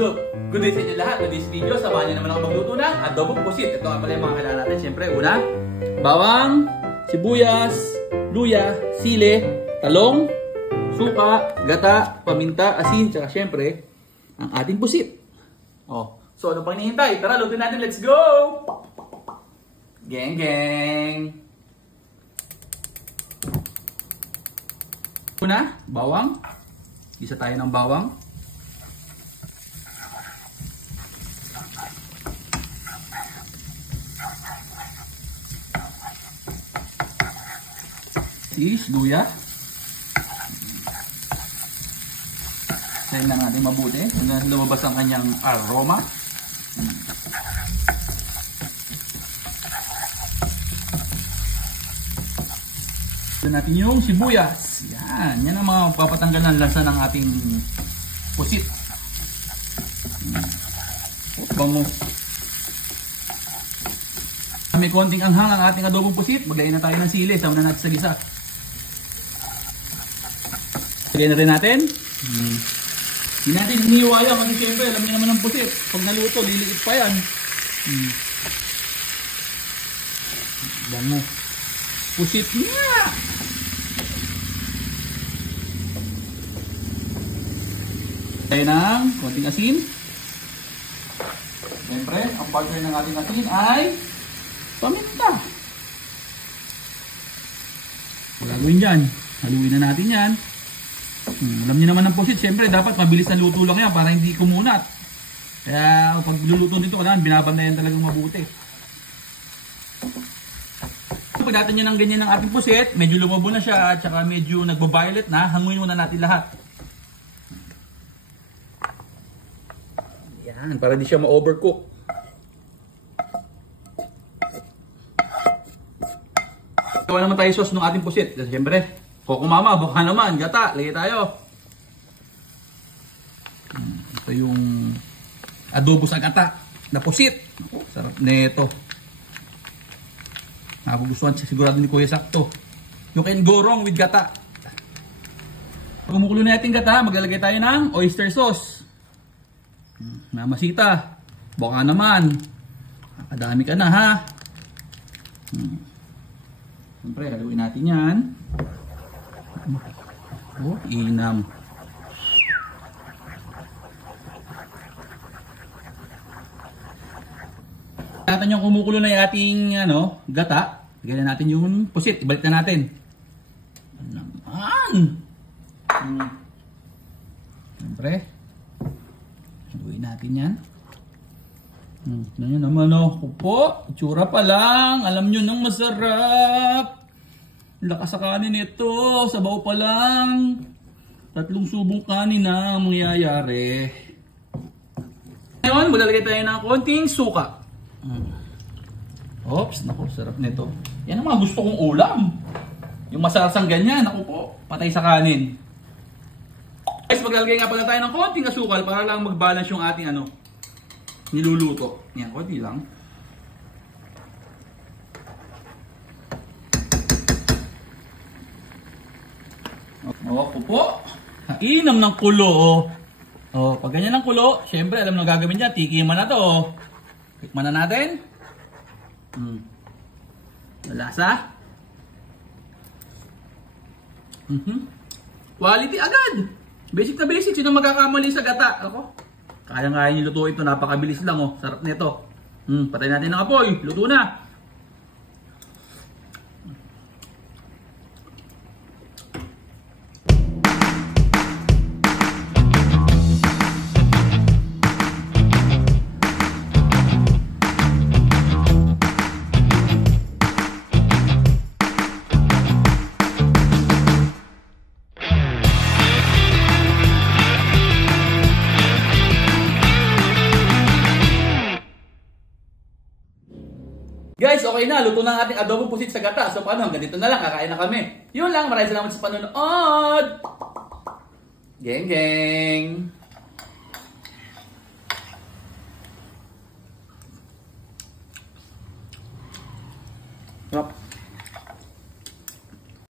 soup. Good day sa inyo lahat. With this video, samahan niyo naman ako magluto ng adobong pusit. Ito nga pala yung mga kailangan natin. Siyempre, una, bawang, sibuyas, luya, sile, talong, suka, gata, paminta, asin, tsaka siyempre, ang ating pusit. Oh, so ano pang hinihintay? Tara, luto natin. Let's go! Geng, geng! Una, bawang. Isa tayo ng bawang. Luya. Sayin lang natin mabuti. Lumabas ang kanyang aroma. Ito natin yung sibuyas. Yan. Yan ang mga papatanggal ng lasa ng ating pusit. Bango. May konting anghang ang ating adobong pusit. Maglagay na tayo ng sili. Sama na natin sa gisa. Lagay na rin natin. Hindi natin hiniwala kasi siyempre alam niyo naman ang pusit. Pag naluto, liliit pa yan. Bango. Pusit niya. Lagay ng konting asin. Siyempre, ang partner ng ating asin ay paminta. Gagawin dyan. Haluin na natin yan. Alam niyo naman ang pusit, siyempre dapat mabilis na luto lang yan para hindi kumunat. Kaya pag luluto nito, kailangan binabantayan talagang mabuti. Pag natin nyo ng ganyan ng ating pusit, medyo lumabo na siya at saka medyo nagbo-violet na, hanguin muna natin lahat. Yan, para di siya ma-overcook. Gawa naman tayo sauce ng ating pusit. Siyempre, Coco Mama, baka naman, gata, lagay tayo. Ito yung adobo sa gata na pusit. Sarap nito. Nagugustuhan sigurado ni Kuya Sakto. You can go wrong with gata. Kumukulo na natin gata, maglalagay tayo ng oyster sauce. Namasita. Baka naman. Kadami ka na ha. Siyempre, haluin natin yan. Oh, inam. Natin yung kumukulo na yung ating gata. Lagyan na natin yung pusit. Ibalik na natin. Naman. Siyempre. Haluin natin yan. Yan naman ako po. Itsura pa lang. Alam nyo nang masarap. Lakas sa kanin ito. Sabaw pa lang. 3 subong kanin na mangyayari. Ngayon, maglalagay tayo ng konting suka. Oops, naku, sarap nito. Yan ang mga gusto kong ulam. Yung masarsang ganyan, naku po, patay sa kanin. Guys, maglalagay nga pala tayo ng konting asukal para lang mag-balance yung ating niluluto. Yan, konti lang. Ako po. Inam ng kulo. Oh, pag ganyan ng kulo, syempre alam mo na gagawin niya. Tikiman na to. Tikman na natin. Malasa. Quality agad. Basic na basic. Sino magkakamali sa gata? Ako. Kaya-kaya niluto ito. Napakabilis lang oh. Sarap nito. Patay natin ng apoy. Luto na. Guys, okay na. Luto na ang ating adobong pusit sa gata. So paano? Hanggang dito na lang. Kakain na kami. Yun lang. Maraming salamat sa panonood. Geng, geng.